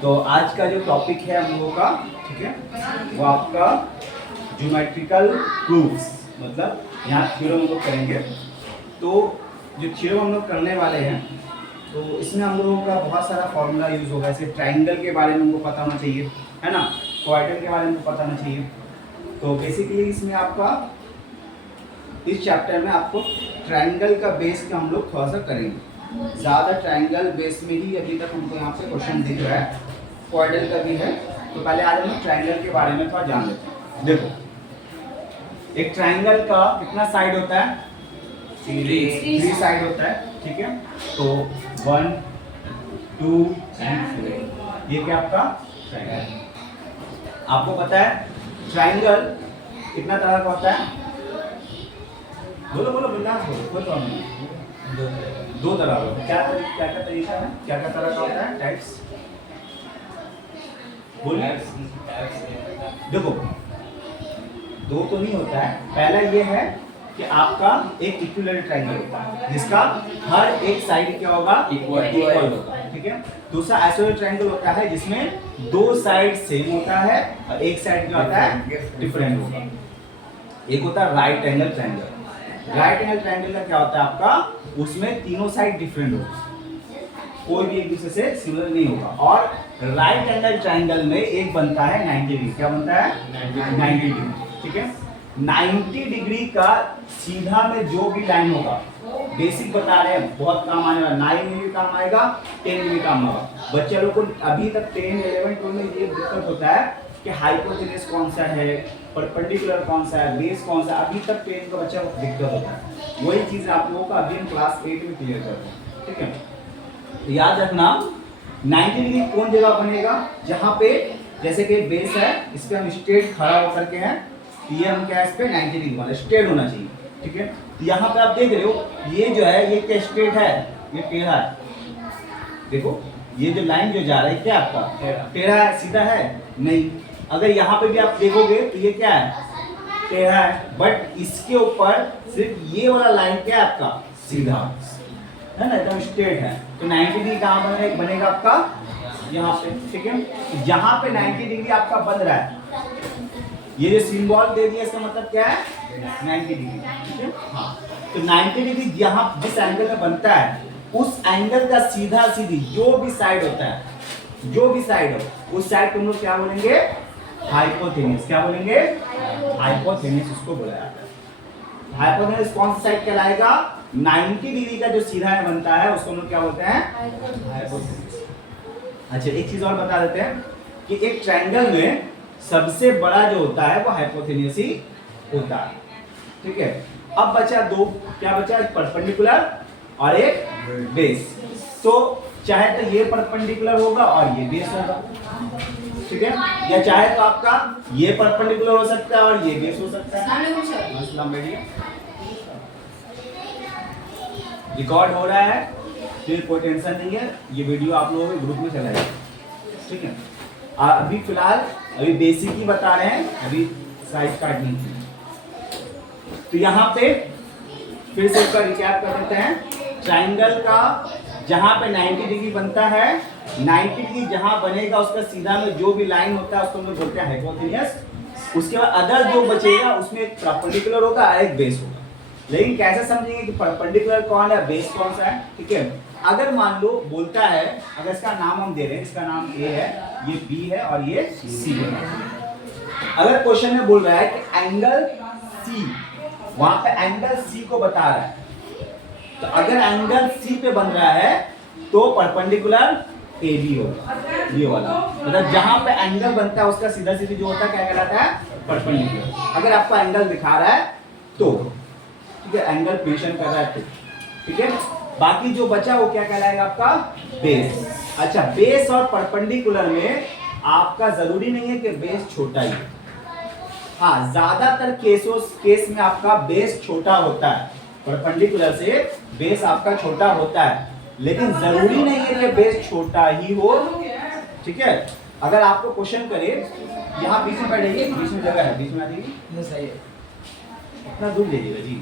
तो आज का जो टॉपिक है हम लोगों का, ठीक है, वो आपका ज्योमेट्रिकल प्रूफ्स, मतलब यहाँ थ्योरम हम लोग करेंगे। तो जो थ्योरम हम लोग करने वाले हैं, तो इसमें हम लोगों का बहुत सारा फॉर्मूला यूज़ होगा। जैसे ट्राइंगल के बारे में हमको पता होना चाहिए, है ना, क्वाड्रेंट के बारे में पता होना चाहिए। तो बेसिकली इसमें आपका इस चैप्टर में आपको ट्राइंगल का बेस का हम लोग थोड़ा सा करेंगे। ज़्यादा ट्राइंगल बेस में ही अभी तक हमको यहाँ पे क्वेश्चन दिख रहा है, क्वाड्रेंट का भी है। तो पहले आज हम ट्राइंगल के बारे में थोड़ा जान लेते हैं। देखो, एक ट्राइंगल का कितना साइड होता है? 3 साइड होता है, ठीक है। तो 1, 2 एंड 3, ये क्या आपका ट्राइंगल। आपको पता है ट्राइंगल कितना तरह का होता है? बोलो बोलो बिंदास बोलो, कोई प्रॉब्लम नहीं। दो तरह का। क्या क्या तरीका है, क्या क्या तरह का होता है, टाइप्स बोलिए। देखो, दो तो नहीं होता है। पहला ये है कि आपका एक इक्विलेटरल ट्रायंगल होता है जिसका हर एक साइड क्या होगा, इक्वल होगा, ठीक है। दूसरा आइसोसेलेस ट्रायंगल होता है जिसमें दो साइड सेम होता है और एक साइड क्या होता है, डिफरेंट होगा। एक होता है right angle triangle. Right angle triangle का क्या होता है आपका, उसमें तीनों साइड डिफरेंट होगा, कोई भी एक दूसरे से सिमिलर नहीं होगा। और राइट एंगल ट्रायंगल में एक बनता है 90 डिग्री। क्या बनता है? 90 डिग्री, ठीक है। 90 डिग्री का सीधा में जो भी लाइन होगा, बेसिक बता रहे हैं, बहुत काम आने वाला। 9 में भी काम आएगा, 10 में भी काम होगा। बच्चे लोग को अभी तक 10, 11, 12 में ये दिक्कत होता है कि हाइपोटेन्यूज कौन सा है, परपेंडिकुलर कौन सा है, बेस कौन सा। अभी तक 10 का बच्चा को दिक्कत होता है। वही चीज़ आप लोगों का अभी हम क्लास 8 में क्लियर करते हैं, ठीक है। तो याद रखना 90 डिग्री कौन जगह बनेगा, जहाँ पे जैसे कि बेस है, इस पे हम स्ट्रेट खड़ा होकर के हैं, तो ये हम क्या, इस पे 90 डिग्री वाला स्ट्रेट होना चाहिए, ठीक है। तो यहाँ पे आप देख रहे हो, ये जो है ये क्या स्ट्रेट है, ये टेढ़ा है। देखो, ये जो लाइन जो जा रहा है क्या आपका टेढ़ा है, सीधा है नहीं। अगर यहाँ पे भी आप देखोगे तो ये क्या है, टेढ़ा है। बट इसके ऊपर सिर्फ ये वाला लाइन क्या है आपका, सीधा है ना, एकदम स्ट्रेट है। तो 90 डिग्री कहाँ बनेगा आपका, यहाँ पे, ठीक है। यहाँ पे 90 डिग्री आपका बन रहा है। ये जो सिंबल दे दिया इसका मतलब क्या है, 90 डिग्री, ठीक है। हाँ, तो 90 डिग्री यहाँ जिस एंगल में बनता है, उस एंगल का सीधा सीधी जो भी साइड होता है, जो भी साइड हो, उस साइड को हम लोग क्या बोलेंगे, हाइपोटेन्यूज। क्या बोलेंगे, हाइपोटेन्यूज उसको बोला जाता है। हाइपोटेन्यूज कौन सा साइड कहलाएगा, 90 डिग्री का जो सीधा में बनता है उसको हम लोग क्या बोलते हैं, हाइपोटेन्यूज। अच्छा, एक चीज और बता देते हैं कि एक ट्रायंगल में सबसे बड़ा जो होता है वो हाइपोटेन्यूज ही होता है, ठीक है। अब बचा दो, क्या बचा, एक परपेंडिकुलर और एक बेस। तो चाहे तो ये परपेंडिकुलर होगा और ये बेस होगा, ठीक है। या चाहे तो आपका ये परपेंडिकुलर हो सकता है और ये बेस हो सकता है। रिकॉर्ड हो रहा है, फिर कोई टेंशन नहीं है, ये वीडियो आप लोगों के ग्रुप में चला जाएगा, ठीक है। अभी फिलहाल अभी बेसिक ही बता रहे हैं, अभी साइड काट नहीं की। तो यहाँ पे फिर से इसका रिकैप कर देते हैं। ट्राइंगल का जहाँ पे 90 डिग्री बनता है, 90 डिग्री जहाँ बनेगा उसका सीधा में जो भी लाइन होता है उसको हम लोग बोलते हैं हाइपोटेन्यूज। उसके बाद अदर जो बचेगा उसमें एक परपेंडिकुलर होगा और एक बेस होगा। लेकिन कैसे समझेंगे कि परपेंडिकुलर कौन है, बेस कौन सा है, ठीक है। अगर मान लो बोलता है, अगर इसका नाम हम दे रहे हैं, इसका नाम A है, ये B है और ये C है। अगर क्वेश्चन में बोल रहा है कि एंगल C, वहां पे एंगल C को बता रहा है, तो अगर एंगल C पे बन रहा है तो परपेंडिकुलर AB होगा, ये वाला। मतलब जहां पे एंगल बनता है उसका सीधा सीधी जो होता है क्या कहलाता है, परपेंडिकुलर। अगर आपका एंगल दिखा रहा है तो, ठीक है, एंगल मेंशन कर रहा है तो, ठीक है। बाकी जो बचा वो क्या कहलाएगा आपका, बेस। अच्छा, बेस और परपेंडिकुलर में आपका जरूरी नहीं है कि बेस छोटा ही। हाँ, ज्यादातर केस में आपका बेस छोटा होता है, परपेंडिकुलर से बेस आपका छोटा होता है, लेकिन जरूरी नहीं है कि बेस छोटा ही हो, ठीक है। अगर आपको क्वेश्चन करे, यहाँ बीच में बैठेगी, बीच में जगह है, बीच में आ जाएगी, इतना दूर ले लीजिएगा जी।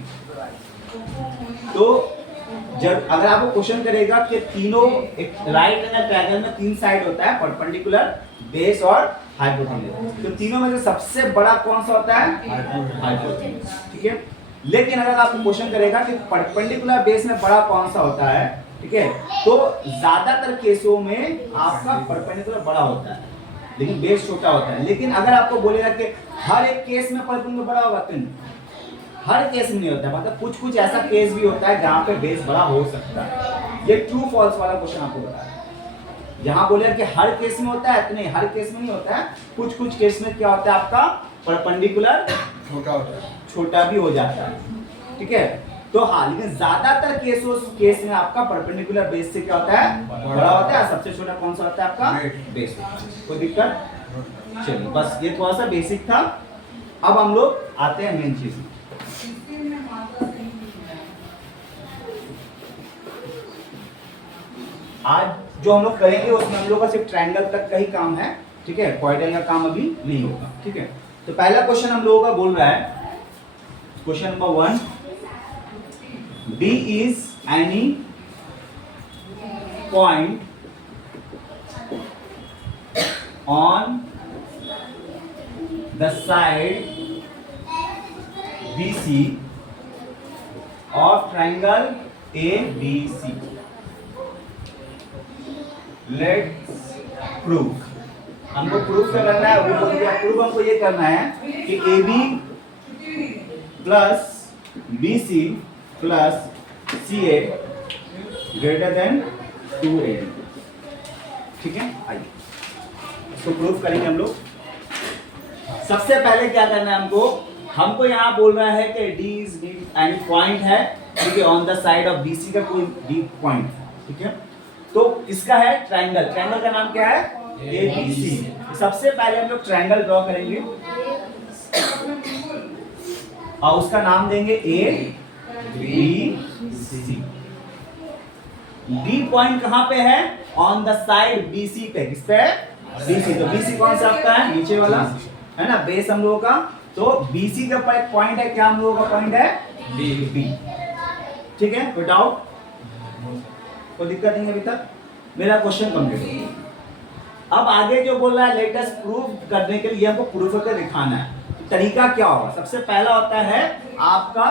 तो जब अगर आपको क्वेश्चन करेगा कि तीनों एक राइट एंगल ट्रायंगल में 3 साइड होता है, परपेंडिकुलर, बेस और हाइपोटेन्यूज, तो तीनों में से सबसे बड़ा कौन सा होता है? हाइपोटेन्यूज। ठीक है, लेकिन अगर आपको क्वेश्चन करेगा कि परपेंडिकुलर बेस में बड़ा कौन सा होता है, ठीक है, तो ज्यादातर केसों में आपका परपेंडिकुलर बड़ा होता है लेकिन बेस छोटा होता है। लेकिन अगर आपको बोलेगा कि हर एक केस में परपेंडिकुलर बड़ा होगा, तो हर केस में नहीं होता है, मतलब कुछ कुछ ऐसा केस भी होता है जहाँ पे बेस बड़ा हो सकता है। ये ट्रू फॉल्स वाला क्वेश्चन आपको बता रहा है। यहाँ बोले कि हर केस में होता है, तो नहीं, हर केस में नहीं होता है, कुछ कुछ केस में क्या होता है, आपका परपेंडिकुलर छोटा होता है, छोटा भी हो जाता है। ठीक है, तो हाँ, लेकिन ज्यादातर केस में आपका परपेंडिकुलर बेस से क्या होता है? बड़ा होता है। सबसे छोटा कौन सा होता है? आपका बेस। कोई दिक्कत? चलिए, बस ये थोड़ा सा बेसिक था। अब हम लोग आते हैं मेन चीज। आज जो हम लोग करेंगे उसमें हम लोग का सिर्फ ट्रायंगल तक का ही काम है। ठीक है, क्वाड्रेंगल का काम अभी नहीं होगा। ठीक है, तो पहला क्वेश्चन हम लोगों का बोल रहा है, question number 1, B is any point on the side BC of triangle ABC. Let's prove. हमको प्रूफ क्या करना है? वो बोल दिया, प्रूफ हमको ये करना है कि AB plus BC plus CA greater then 2AD। ठीक है, आइए इसको प्रूफ करेंगे हम लोग। सबसे पहले क्या करना है हमको यहाँ बोल रहा है कि D इज एनी पॉइंट है, ठीक है, on the side of BC का कोई D पॉइंट। ठीक है, तो इसका है ट्रायंगल। ट्रायंगल का नाम क्या है? ABC। सबसे पहले हम लोग ट्रायंगल ड्रॉ करेंगे और उसका नाम देंगे ABC। D पॉइंट कहां पे है? ऑन द साइड BC पे। किस पे? BC। तो BC कौन सा आपका है? नीचे वाला है ना, बेस हम लोगों का। तो BC का पॉइंट है, क्या हम लोगों का पॉइंट है? B। ठीक है, कोई डाउट? कोई दिक्कत नहीं अभी तक? मेरा क्वेश्चन कंप्लीट हो गया। अब आगे जो बोल रहा है, लेट अस प्रूव करने के लिए हमको प्रूफ करके दिखाना है। तो तरीका क्या होगा? सबसे पहला होता है आपका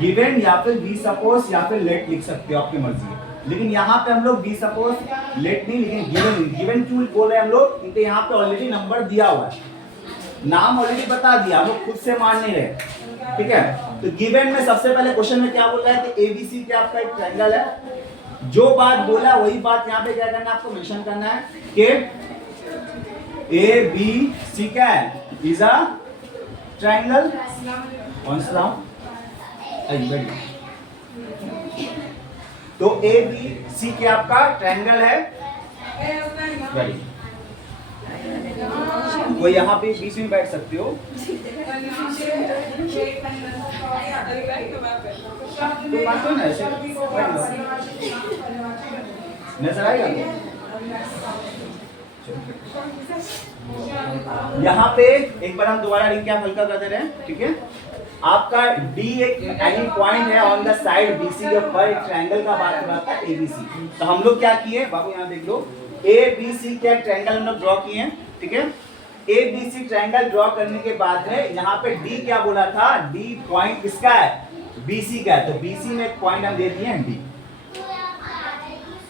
गिवन, या फिर बी सपोज, या फिर लेट लिख सकते हो, आपकी मर्जी है। लेकिन यहाँ पे हम लोग बी सपोज लेट नहीं, लेकिन गिवन। गिवन क्यों बोल रहे हैं हम लोग? क्योंकि यहाँ पे ऑलरेडी नंबर दिया हुआ है, नाम ऑलरेडी बता दिया, हम लोग खुद से मान नहीं रहे। ठीक है, तो गिवन में सबसे पहले क्वेश्चन में क्या बोल रहा है कि ABC क्या आपका एक ट्रायंगल है। जो बात बोला वही बात यहाँ पे क्या करना है, आपको मेंशन करना है कि ABC क्या है? Is a triangle. तो ABC क्या आपका ट्रायंगल है। वेरी, वो यहाँ पे बीच में बैठ सकते हो। तो बात हो ना ऐसे, नजर आएगा। यहाँ पे एक बार हम दोबारा रिकैप हल्का कर दे रहे हैं। ठीक है, आपका D एक एनी पॉइंट है ऑन द साइड BC के ऊपर, एक ट्रायंगल का बात कर रहा था ABC। तो हम लोग क्या किए बाबू, यहाँ देख लो, ABC क्या ट्रायंगल हम लोग ड्रॉ किए हैं। ठीक है, ABC ट्रायंगल ड्रॉ करने के बाद में यहाँ पे D क्या बोला था? D पॉइंट किसका है? BC का है। तो BC में एक पॉइंट हम दे दिए हैं D।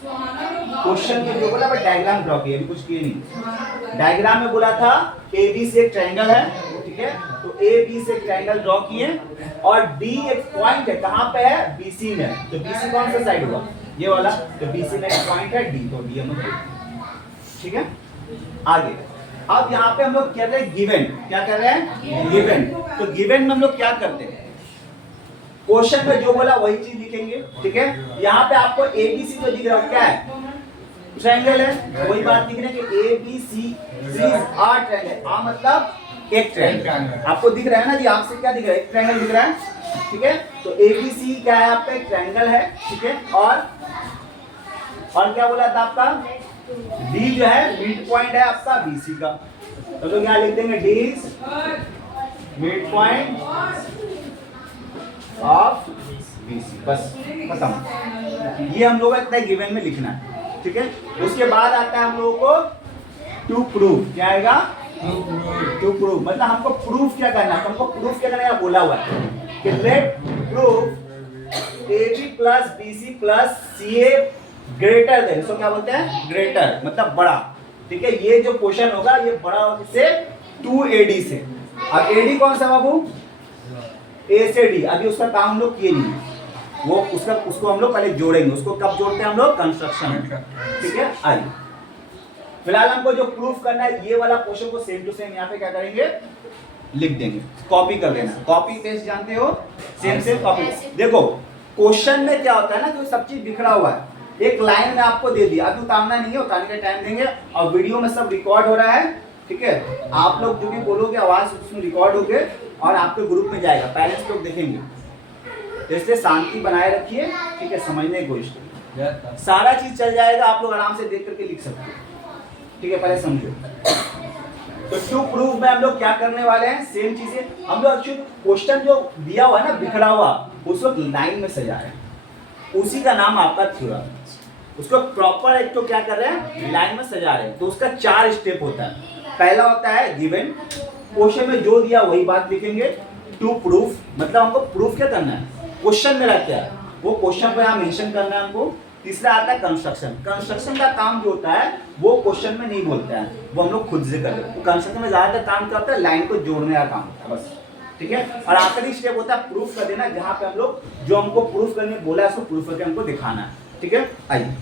क्वेश्चन के जो बोला पर डायग्राम ड्रॉ किया, अभी कुछ किए नहीं। डायग्राम में बोला था ABC एक ट्रायंगल है। ठीक है, तो AB से ट्रायंगल ड्रॉ किए और D एक पॉइंट है, कहां पे है? BC में। तो BC कौन सा साइड हुआ? ये वाला। तो BC में एक पॉइंट है D, तो D हम लोग। ठीक है, आगे अब यहाँ पे हम लोग कर रहे हैं गिवन। क्या कर रहे हैं? गिवन। तो गिवन में हम लोग क्या करते हैं? क्वेश्चन में जो बोला वही चीज लिखेंगे। ठीक है, यहाँ पे आपको ABC जो दिख रहा है क्या है? ट्रायंगल है। वही बात दिख रही है कि ABC इज अ ट्रायंगल। आ मतलब एक ट्रायंगल। आपको दिख रहा है ना जी, आपसे क्या दिख रहा है? एक ट्रायंगल दिख रहा है। ठीक है, तो ABC क्या है? आपका एक ट्रायंगल है। ठीक है, और क्या बोला था आपका? D जो है मिड पॉइंट है आपका BC का। तो लोग यहाँ लिख देंगे D is mid point of BC। बस खत्म। ये हम लोगों को इतना गिवन में लिखना है, ठीक है। उसके बाद आता है हम लोगों को टू प्रूव, क्या आएगा? टू प्रूव, मतलब हमको प्रूफ क्या करना है, हमको प्रूफ क्या करना है बोला हुआ है कि let prove AB plus BC plus CA greater than, इसको क्या बोलते हैं? ग्रेटर, मतलब बड़ा, ठीक है। ये जो क्वेश्चन होगा ये बड़ा होगा से 2AD से। अब AD कौन सा बाबू? A से D। अभी उसका काम हम लोग किए नहीं, वो उसको हम लोग पहले जोड़ेंगे। उसको कब जोड़ते हैं हम लोग? कंस्ट्रक्शन, ठीक है। आइए फिलहाल हमको जो प्रूफ करना है ये वाला क्वेश्चन को सेम टू सेम यहाँ पे क्या करेंगे? लिख देंगे, कॉपी कर देना। कॉपी पेस्ट जानते हो? Same copy. देखो क्वेश्चन में क्या होता है ना, जो सब चीज बिखरा हुआ है, एक लाइन में आपको दे दिया, अभी उतारना नहीं है, उतारने का टाइम देंगे। और वीडियो में सब रिकॉर्ड हो रहा है, ठीक है। आप लोग जो भी बोलोगे आवाज उसमें रिकॉर्ड होके और आपके ग्रुप में जाएगा, पेरेंट्स लोग देखेंगे। तो इसलिए शांति बनाए रखिए, ठीक है, समझने की कोशिश करिए। सारा चीज चल जाएगा, आप लोग आराम से देख करके लिख सकते हैं, ठीक है। पहले समझो। तो टू प्रूफ में हम लोग क्या करने वाले हैं? सेम चीजें हम लोग एक्चुअली क्वेश्चन जो दिया हुआ है ना बिखरा हुआ, उस वक्त लाइन में सजा रहे हैं, उसी का नाम आपका थ्योरम। उसको प्रॉपर एक तो क्या कर रहे हैं? लाइन में सजा रहे हैं। तो उसका 4 स्टेप होता है। पहला होता है गिवन, क्वेश्चन में जो दिया वही बात लिखेंगे। टू प्रूफ, मतलब हमको प्रूफ क्या करना है, क्वेश्चन में क्या है वो क्वेश्चन पे यहाँ मेंशन करना है हमको। तीसरा आता है कंस्ट्रक्शन। कंस्ट्रक्शन का काम जो होता है वो क्वेश्चन में नहीं बोलता है, वो हम लोग खुद से करते हैं। तो कंस्ट्रक्शन में ज्यादातर काम क्या होता है? लाइन को जोड़ने का काम होता है, बस, ठीक है। और आखिरी स्टेप होता है प्रूफ कर देना, जहाँ पे हम लोग जो हमको प्रूफ करने बोला है उसको प्रूफ करके हमको दिखाना है, ठीक है। आइए,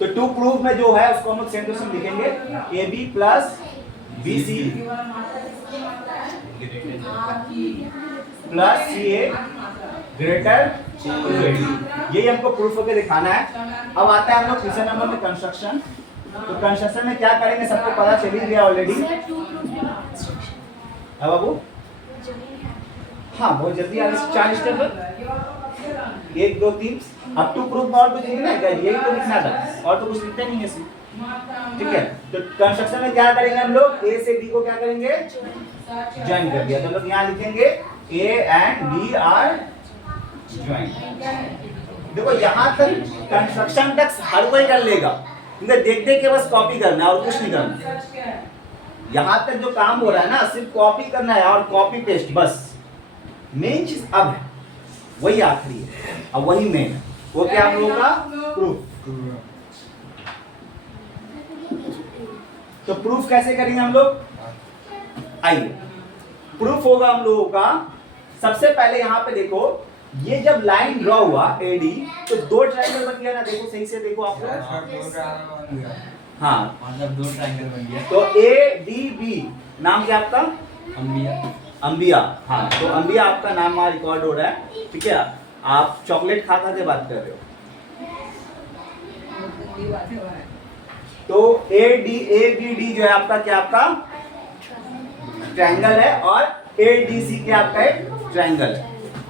तो टू प्रूफ में जो है उसको हम लोग सेम टू सेम लिखेंगे, AB plus BC plus CA greater यही हमको प्रूफ करके दिखाना है। अब आता है हम लोग तीसरे नंबर में कंस्ट्रक्शन। तो कंस्ट्रक्शन में क्या करेंगे सबको पता चल ही गया ऑलरेडी। अब बाबू हाँ बहुत जल्दी आ रही 4 स्टेप 1 2 3। अब टू प्रूफ और कुछ लिखना है, यही तो लिखना था और तो कुछ लिखते नहीं है इसमें, ठीक है। तो कंस्ट्रक्शन में क्या करेंगे हम लोग? A से B को क्या करेंगे? ज्वाइन कर दिया। तो हम लोग यहाँ लिखेंगे A and B are joined। देखो यहाँ तक कंस्ट्रक्शन तक हर कोई कर लेगा, क्योंकि देख देख के बस कॉपी करना है और कुछ नहीं करना। यहाँ तक जो काम हो रहा है ना सिर्फ कॉपी करना है और कॉपी पेस्ट बस। मेन चीज अब है वही आखिरी है, अब वही मेन है, वो क्या हम लोगों का? प्रूफ। तो प्रूफ कैसे करेंगे हम लोग? आइए, प्रूफ होगा हम लोगों का सबसे पहले यहाँ पे देखो, ये जब लाइन ड्रॉ हुआ AD तो 2 ट्रायंगल बन गया ना, देखो सही से देखो आप लोग। हाँ मतलब 2 ट्रायंगल बन गया। तो ADB नाम क्या आपका? अंबिया। हाँ तो अंबिया आपका नाम वहाँ रिकॉर्ड हो रहा है, ठीक है। आप चॉकलेट खा खा के बात कर रहे हो। तो ABD जो है आपका क्या? आपका ट्रायंगल है और ADC क्या आपका एक ट्रायंगल है,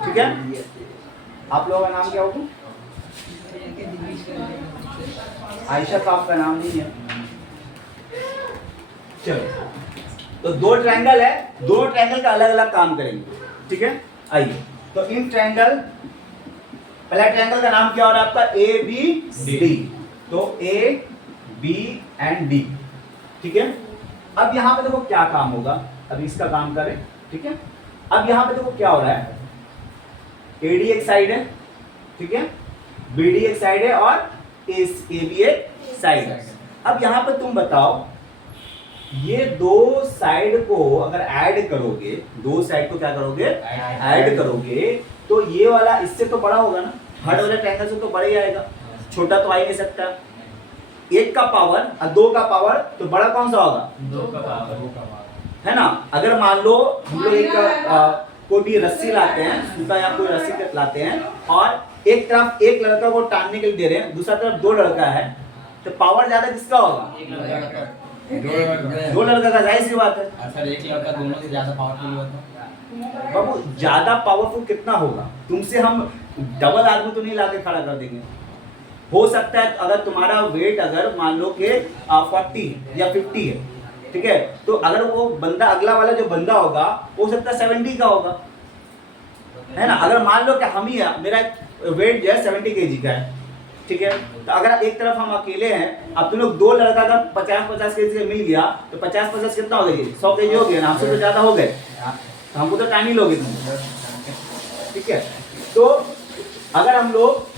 ठीक है। आप लोगों का नाम क्या होगा? आयशा का आपका नाम नहीं है। चलो तो 2 ट्रायंगल है, 2 ट्रायंगल का अलग अलग काम करेंगे, ठीक है। आइए तो इन ट्रायंगल, पहला ट्रायंगल का नाम क्या हो रहा है आपका? ABD। तो AB and D, ठीक है। अब यहाँ पे देखो क्या काम होगा, अभी इसका काम करें, ठीक है। अब यहाँ पे देखो क्या हो रहा है, AD एक साइड है, ठीक है, BD एक साइड है और AB एक साइड है। अब यहाँ पे तुम बताओ, ये 2 साइड को अगर ऐड करोगे, 2 साइड को क्या करोगे? ऐड करोगे, तो ये वाला इससे तो बड़ा होगा ना, हर वाले ट्रायंगल से तो बड़ा ही आएगा, छोटा तो आ ही नहीं सकता। 1 का पावर और 2 का पावर, तो बड़ा कौन सा होगा? 2 का पावर है ना। अगर मान लो हम लोग एक कोई भी रस्सी लाते हैं, सूता या कोई रस्सी लाते हैं और एक तरफ एक लड़का को टांगने के लिए दे रहे हैं, दूसरा तरफ 2 लड़का है, तो पावर ज्यादा किसका होगा? 2 लड़का का, जाहिर सी बात है। सर एक लड़का दोनों से ज्यादा पावरफुल होता। बाबू ज्यादा पावरफुल कितना होगा? तुमसे हम डबल आदमी तो नहीं लाके खड़ा कर देंगे। हो सकता है अगर तुम्हारा वेट अगर मान लो कि 40 या 50 है, ठीक है, तो अगर वो बंदा अगला वाला जो बंदा होगा हो सकता है 70 का होगा, है ना। अगर मान लो कि हम ही है, मेरा वेट जो है 70 kg का है, ठीक है। तो अगर एक तरफ हम अकेले हैं, अब तुम लोग दो लड़का अगर 50-50 kg से मिल गया तो 50-50 कितना हो गया, 100 kg हो गया ना, हमसे तो ज्यादा हो गए, तो हमको तो टाइम ही लोगे तुम, ठीक है। तो अगर हम लोग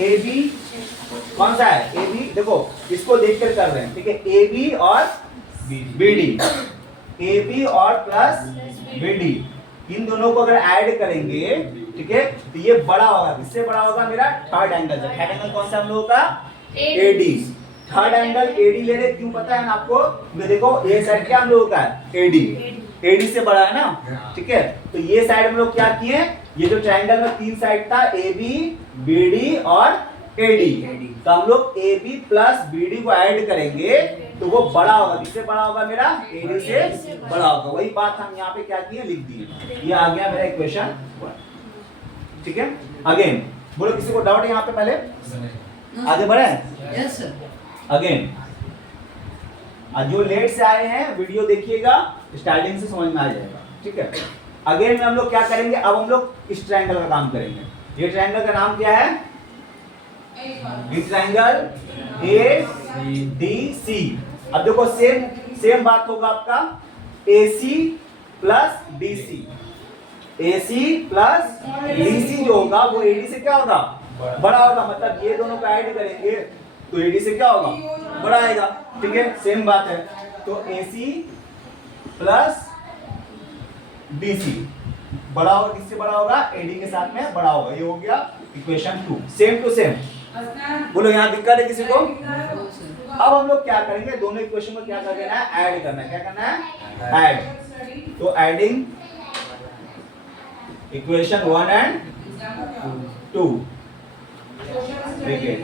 ए बी कौन सा है, ए बी देखो इसको देखकर कर रहे हैं, ठीक है, ए बी और बी डी, ए बी और प्लस बी डी, इन दोनों को अगर ऐड करेंगे, ठीक है, तो ये बड़ा होगा, किससे बड़ा होगा, मेरा थर्ड एंगल से। थर्ड एंगल कौन सा हम लोगों का, एडी। थर्ड एंगल एडी ले रहे, क्यों पता है ना आपको, देखो ये साइड क्या हम लोगों का है, एडी, एडी से बड़ा है ना, ठीक है। तो ये साइड हम लोग क्या किए, ये जो ट्रायंगल में तीन साइड था, ए बी, बी डी और एडी, तो हम लोग A B plus B D को ऐड करेंगे तो वो बड़ा होगा, किससे बड़ा होगा, मेरा एडी से बड़ा होगा। वही बात हम यहाँ पे क्या किए, लिख दिए, ये आ गया मेरा इक्वेशन 1, ठीक है। अगेन बोलो, किसी को डाउट है यहाँ पे, पहले आगे बढ़े, यस सर। अगेन जो लेट से आए हैं वीडियो देखिएगा, स्टार्टिंग से समझ में आ जाएगा, ठीक है। अगेन में हम लोग क्या करेंगे, अब हम लोग इस ट्रायंगल का काम करेंगे। ये ट्रायंगल का नाम क्या है, ट्रायंगल ए डी सी। अब देखो सेम बात होगा आपका, ए सी प्लस डी सी, ए सी प्लस डी सी जो होगा वो एडी से क्या होगा, बड़ा होगा, मतलब ये दोनों को ऐड करेंगे तो एडी से क्या होगा, बड़ा आएगा, ठीक है, सेम बात है। तो ए सी प्लस डी सी बड़ा होगा, किससे बड़ा होगा, एडी के साथ में बड़ा होगा, ये हो गया इक्वेशन 2, सेम टू सेम। बोलो यहाँ दिक्कत है किसी को। अब हम लोग क्या करेंगे, दोनों इक्वेशन को क्या कर देना है, ऐड करना है, क्या करना है, ऐड। तो एडिंग इक्वेशन 1 एंड 2, ठीक है।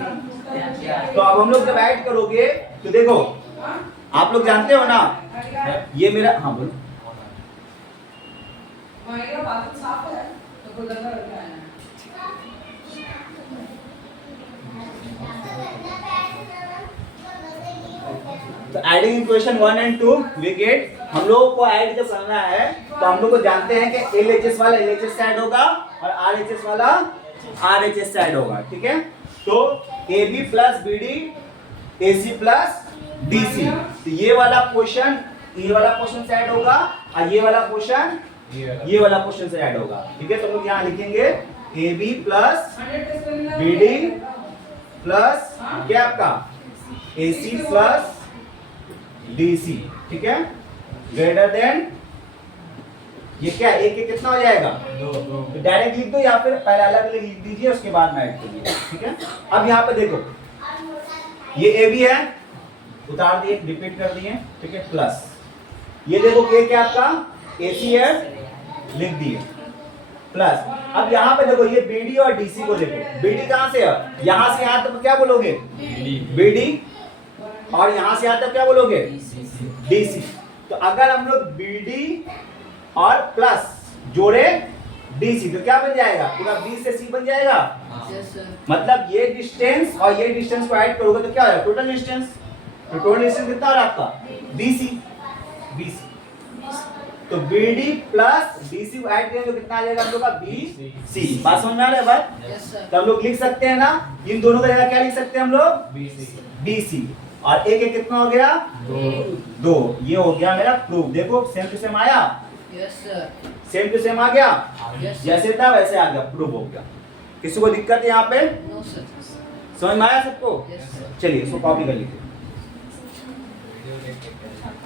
तो अब हम लोग जब ऐड करोगे तो देखो, आप लोग जानते हो ना, ये मेरा, हाँ बोलो, तो adding equation 1 and 2 we get, हम लोगों को ऐड जब करना है तो हम लोग को जानते हैं कि एलएचएस वाला एलएचएस से ऐड होगा और आरएचएस वाला आरएचएस से ऐड होगा, ठीक है। तो AB plus BD AC plus DC, तो ये वाला पोर्शन से ऐड होगा और ये वाला पोर्शन से ऐड होगा, ठीक है। तो हम लोग यहाँ लिखेंगे AB प्लस BD प्लस क्या आपका AC प्लस DC, ठीक है, ग्रेटर देन, ये क्या एक एक कितना हो जाएगा, तो डायरेक्ट लिख दो या फिर पहले अलग अलग लिख दीजिए, उसके बाद में ऐड करिए, ठीक है। अब यहाँ पे देखो, ये ए बी है, उतार दिए, रिपीट कर दिए, ठीक है, प्लस ये देखो के क्या आपका ए सी है, लिख दिए, प्लस। अब यहाँ पे देखो ये बी डी और डी सी को देखो, बी डी कहाँ से है, यहाँ से यहाँ तक क्या बोलोगे, बी डी, और यहाँ से यहाँ तक क्या बोलोगे, डी सी। तो अगर हम लोग बी डी और प्लस जोड़े DC तो क्या बन जाएगा, पूरा B से C बन जाएगा, मतलब ये डिस्टेंस और ये डिस्टेंस को ऐड करोगे तो क्या होगा, टोटल डिस्टेंस। तो टोटल डिस्टेंस कितना हो रहा है आपका, BC। तो BD प्लस DC को ऐड करेंगे तो कितना आ जाएगा हम लोग का, BC। बात समझ में आ रहा है बात। तो हम लोग लिख सकते हैं ना, इन दोनों का जगह क्या लिख सकते हैं हम लोग, BC, और एक एक कितना हो गया, 2। ये हो गया मेरा प्रूफ। देखो सेम टू सेम आया, सेम टू सेम आ गया, जैसे था वैसे आ गया, प्रूफ हो गया। किसी को दिक्कत है यहाँ पे, समझ में आया सबको, चलिए इसको कॉपी कर लीजिए।